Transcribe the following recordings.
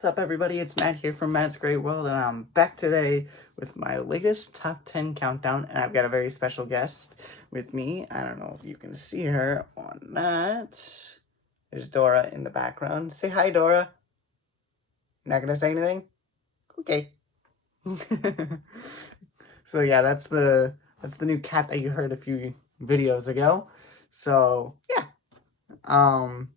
What's up, everybody? It's Matt here from Matt's Great World, and I'm back today with my latest top 10 countdown. And I've got a very special guest with me. I don't know if you can see her or not. There's Dora in the background. Say hi, Dora. You're not gonna say anything? Okay. So yeah, that's the new cat that you heard a few videos ago. So yeah. Um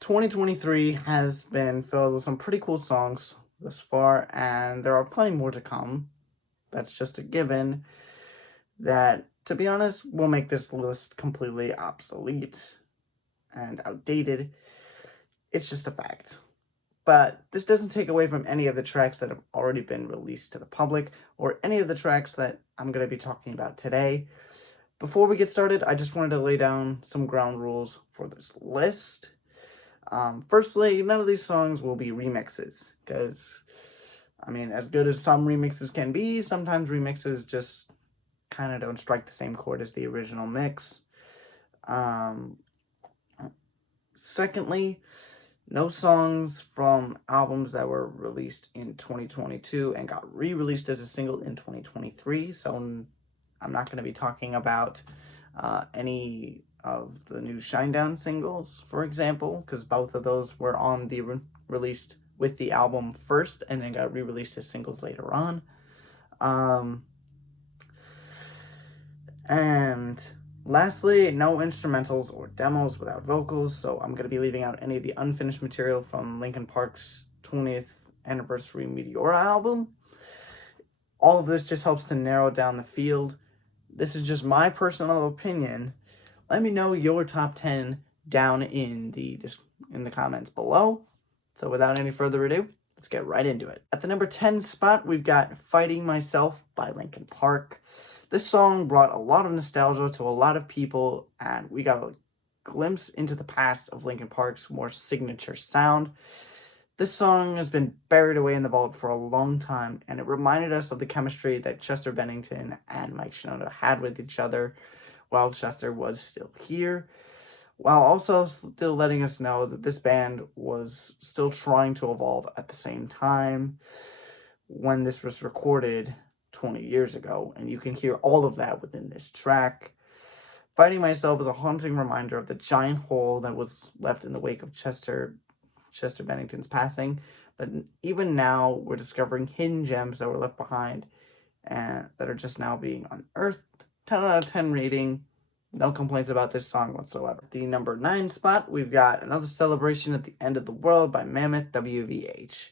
2023 has been filled with some pretty cool songs thus far, and there are plenty more to come. That's just a given that, to be honest, will make this list completely obsolete and outdated. It's just a fact. But this doesn't take away from any of the tracks that have already been released to the public, or any of the tracks that I'm going to be talking about today. Before we get started, I just wanted to lay down some ground rules for this list. Firstly, none of these songs will be remixes, because, I mean, as good as some remixes can be, sometimes remixes just kind of don't strike the same chord as the original mix. Secondly, no songs from albums that were released in 2022 and got re-released as a single in 2023, so I'm not going to be talking about any of the new Shinedown singles, for example, because both of those were on the released with the album first and then got re-released as singles later on. And lastly, no instrumentals or demos without vocals, so I'm going to be leaving out any of the unfinished material from Linkin Park's 20th anniversary Meteora album. All of this just helps to narrow down the field. This is just my personal opinion. Let me know your top 10 down in the comments below. So without any further ado, let's get right into it. At the number 10 spot, we've got Fighting Myself by Linkin Park. This song brought a lot of nostalgia to a lot of people, and we got a glimpse into the past of Linkin Park's more signature sound. This song has been buried away in the vault for a long time, and it reminded us of the chemistry that Chester Bennington and Mike Shinoda had with each other while Chester was still here, while also still letting us know that this band was still trying to evolve at the same time when this was recorded 20 years ago, and you can hear all of that within this track. Fighting Myself is a haunting reminder of the giant hole that was left in the wake of Chester Bennington's passing, but even now we're discovering hidden gems that were left behind and that are just now being unearthed. 10 out of 10 rating. No complaints about this song whatsoever. The number 9 spot, we've got Another Celebration at the End of the World by Mammoth WVH.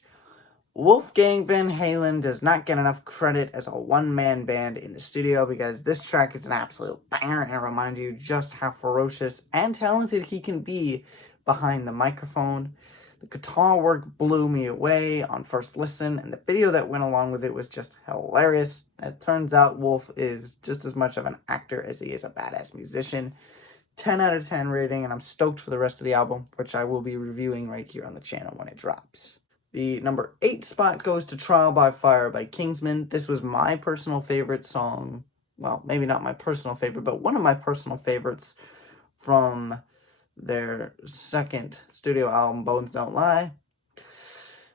Wolfgang Van Halen does not get enough credit as a one-man band in the studio, because this track is an absolute banger and it reminds you just how ferocious and talented he can be behind the microphone. The guitar work blew me away on first listen, and the video that went along with it was just hilarious. It turns out Wolf is just as much of an actor as he is a badass musician. 10 out of 10 rating, and I'm stoked for the rest of the album, which I will be reviewing right here on the channel when it drops. The number 8 spot goes to Trial by Fire by Kingsmen. This was my personal favorite song. Well, maybe not my personal favorite, but one of my personal favorites from their second studio album, Bones Don't Lie.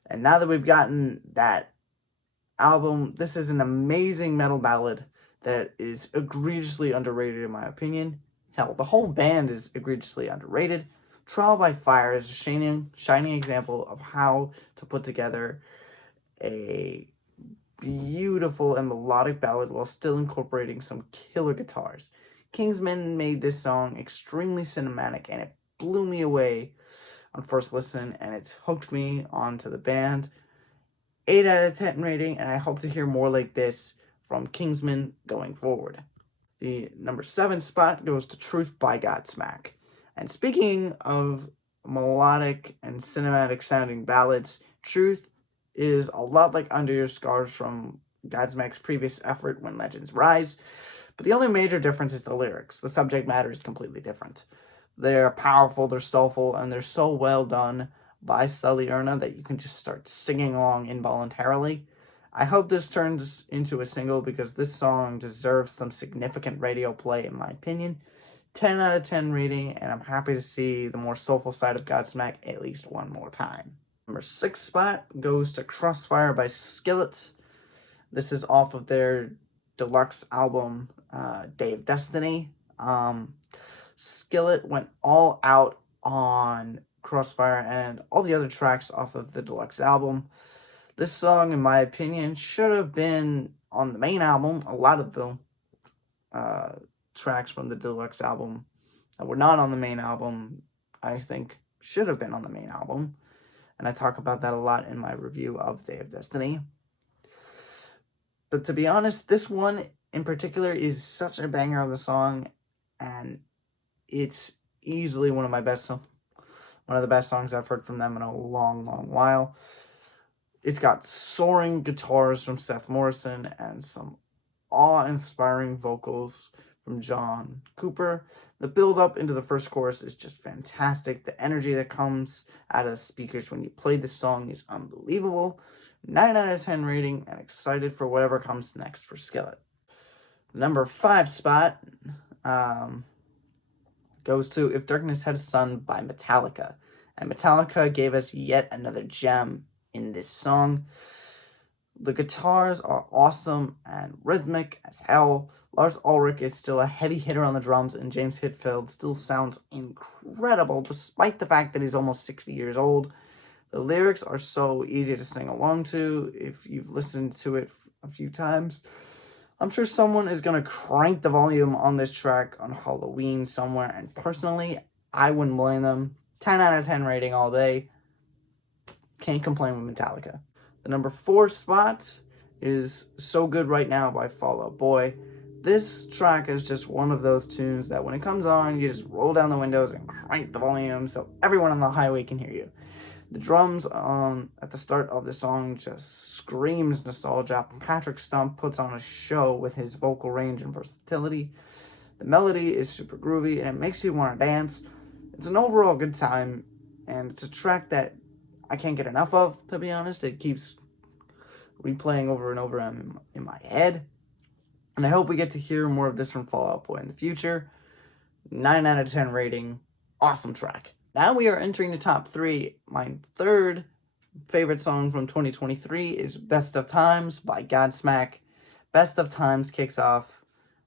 And now that we've gotten that album, this is an amazing metal ballad that is egregiously underrated in my opinion. Hell, the whole band is egregiously underrated. Trial by Fire is a shining example of how to put together a beautiful and melodic ballad while still incorporating some killer guitars. Kingsmen made this song extremely cinematic, and it blew me away on first listen, and it's hooked me onto the band. 8 out of 10 rating, and I hope to hear more like this from Kingsmen going forward. The number 7 spot goes to Truth by Godsmack. And speaking of melodic and cinematic sounding ballads, Truth is a lot like Under Your Scars from Godsmack's previous effort, When Legends Rise. But the only major difference is the lyrics. The subject matter is completely different. They're powerful, they're soulful, and they're so well done by Sully Erna that you can just start singing along involuntarily. I hope this turns into a single, because this song deserves some significant radio play in my opinion. 10 out of 10 rating, and I'm happy to see the more soulful side of Godsmack at least one more time. Number 6 spot goes to Crossfire by Skillet. This is off of their deluxe album, Day of Destiny. Skillet went all out on Crossfire and all the other tracks off of the deluxe album. This song, in my opinion, should have been on the main album. A lot of the tracks from the deluxe album that were not on the main album, I think, should have been on the main album. And I talk about that a lot in my review of Day of Destiny. But to be honest, this one in particular is such a banger of a song, and it's easily one of the best songs I've heard from them in a long, long while. It's got soaring guitars from Seth Morrison and some awe-inspiring vocals from John Cooper. The build-up into the first chorus is just fantastic. The energy that comes out of the speakers when you play this song is unbelievable. 9 out of 10 rating, and excited for whatever comes next for Skillet. Number 5 spot goes to If Darkness Had a Sun by Metallica. And Metallica gave us yet another gem in this song. The guitars are awesome and rhythmic as hell. Lars Ulrich is still a heavy hitter on the drums, and James Hetfield still sounds incredible despite the fact that he's almost 60 years old. The lyrics are so easy to sing along to if you've listened to it a few times. I'm sure someone is going to crank the volume on this track on Halloween somewhere, and personally, I wouldn't blame them. 10 out of 10 rating all day. Can't complain with Metallica. The number 4 spot is So Good Right Now by Fall Out Boy. This track is just one of those tunes that when it comes on, you just roll down the windows and crank the volume so everyone on the highway can hear you. The drums at the start of the song just screams nostalgia. Patrick Stump puts on a show with his vocal range and versatility. The melody is super groovy and it makes you want to dance. It's an overall good time, and it's a track that I can't get enough of, to be honest. It keeps replaying over and over in my head. And I hope we get to hear more of this from Fall Out Boy in the future. 9 out of 10 rating. Awesome track. Now we are entering the top 3. My third favorite song from 2023 is Best of Times by Godsmack. Best of Times kicks off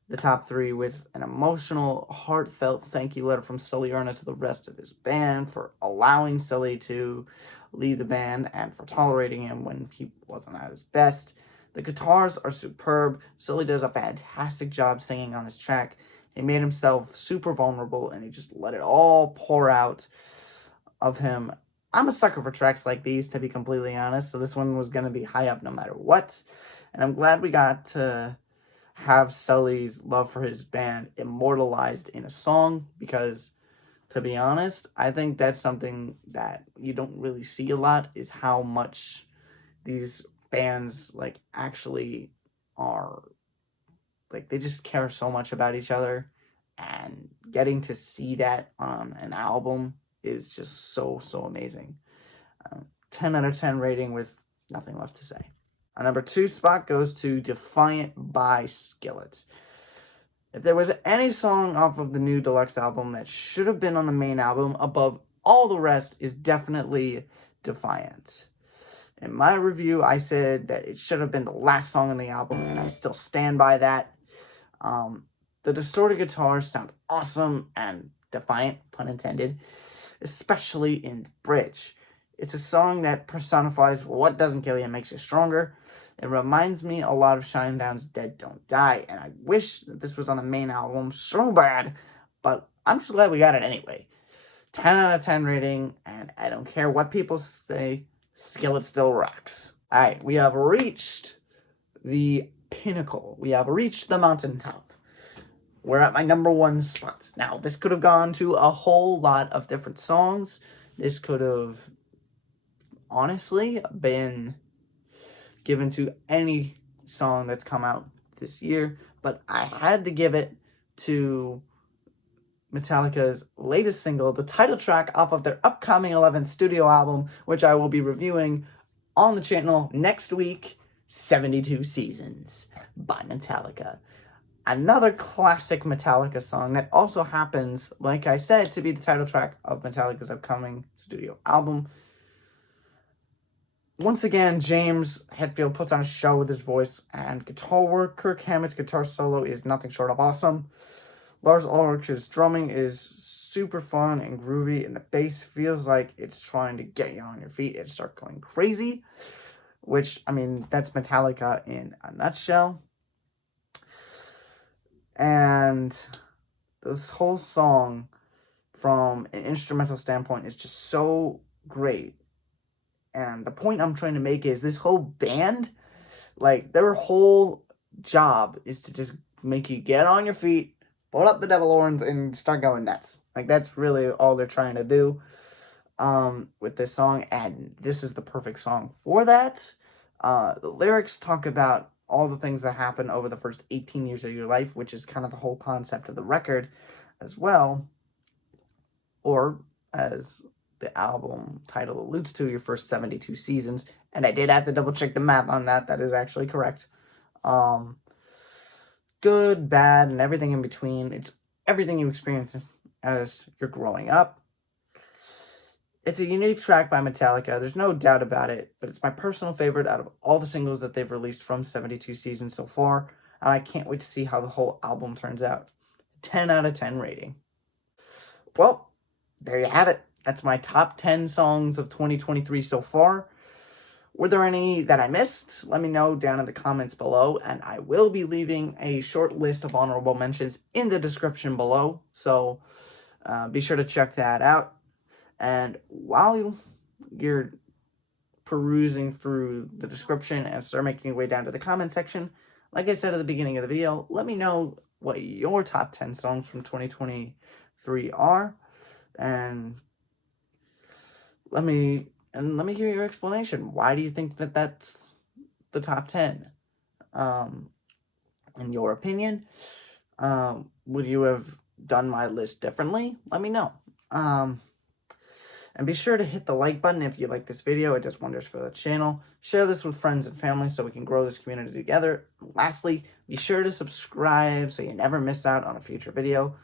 the top 3 with an emotional, heartfelt thank you letter from Sully Erna to the rest of his band for allowing Sully to lead the band and for tolerating him when he wasn't at his best. The guitars are superb. Sully does a fantastic job singing on this track. He made himself super vulnerable, and he just let it all pour out of him. I'm a sucker for tracks like these, to be completely honest, so this one was going to be high up no matter what. And I'm glad we got to have Sully's love for his band immortalized in a song, because, to be honest, I think that's something that you don't really see a lot, is how much these bands, like, actually are, like, they just care so much about each other, and getting to see that on an album is just so amazing. 10 out of 10 rating with nothing left to say. Our number 2 spot goes to Defiant by Skillet. If there was any song off of the new deluxe album that should have been on the main album above all the rest, is definitely Defiant. In my review, I said that it should have been the last song on the album, and I still stand by that. The distorted guitars sound awesome and defiant, pun intended, especially in the bridge. It's a song that personifies what doesn't kill you and makes you stronger. It reminds me a lot of Shinedown's Dead Don't Die, and I wish that this was on the main album so bad, but I'm just glad we got it anyway. 10 out of 10 rating, and I don't care what people say, Skillet still rocks. Alright, we have reached the pinnacle. We have reached the mountaintop. We're at my number 1 spot. Now, this could have gone to a whole lot of different songs. This could have honestly been given to any song that's come out this year, but I had to give it to Metallica's latest single, the title track off of their upcoming 11th studio album, which I will be reviewing on the channel next week, 72 Seasons by Metallica. Another classic Metallica song that also happens, like I said, to be the title track of Metallica's upcoming studio album. once again, James Hetfield puts on a show with his voice and guitar work. Kirk Hammett's guitar solo is nothing short of awesome. Lars Ulrich's drumming is super fun and groovy, and the bass feels like it's trying to get you on your feet and start going crazy, which, I mean, that's Metallica in a nutshell. And this whole song, from an instrumental standpoint, is just so great. And the point I'm trying to make is this whole band, like, their whole job is to just make you get on your feet, pull up the devil horns, and start going nuts. Like, that's really all they're trying to do with this song, and this is the perfect song for that. The lyrics talk about all the things that happen over the first 18 years of your life, which is kind of the whole concept of the record as well. Or, as the album title alludes to, your first 72 seasons. And I did have to double check the math on that. That is actually correct. Good, bad, and everything in between. It's everything you experience as you're growing up. It's a unique track by Metallica. There's no doubt about it. But it's my personal favorite out of all the singles that they've released from 72 seasons so far. And I can't wait to see how the whole album turns out. 10 out of 10 rating. Well, there you have it. That's my top 10 songs of 2023 so far. Were there any that I missed? Let me know down in the comments below, and I will be leaving a short list of honorable mentions in the description below, so be sure to check that out. And while you're perusing through the description and start making your way down to the comment section, like I said at the beginning of the video, let me know what your top 10 songs from 2023 are. And let me hear your explanation. Why do you think that that's the top 10? In your opinion, would you have done my list differently? Let me know. And be sure to hit the like button if you like this video. It does wonders for the channel. Share this with friends and family so we can grow this community together. Lastly, be sure to subscribe so you never miss out on a future video,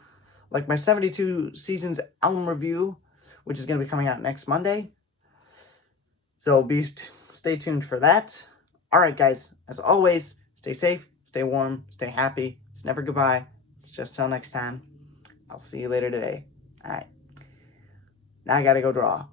like my 72 Seasons album review, which is going to be coming out next Monday. So stay tuned for that. Alright guys, as always, stay safe, stay warm, stay happy. It's never goodbye. It's just till next time. I'll see you later today. Alright. Now I gotta go draw.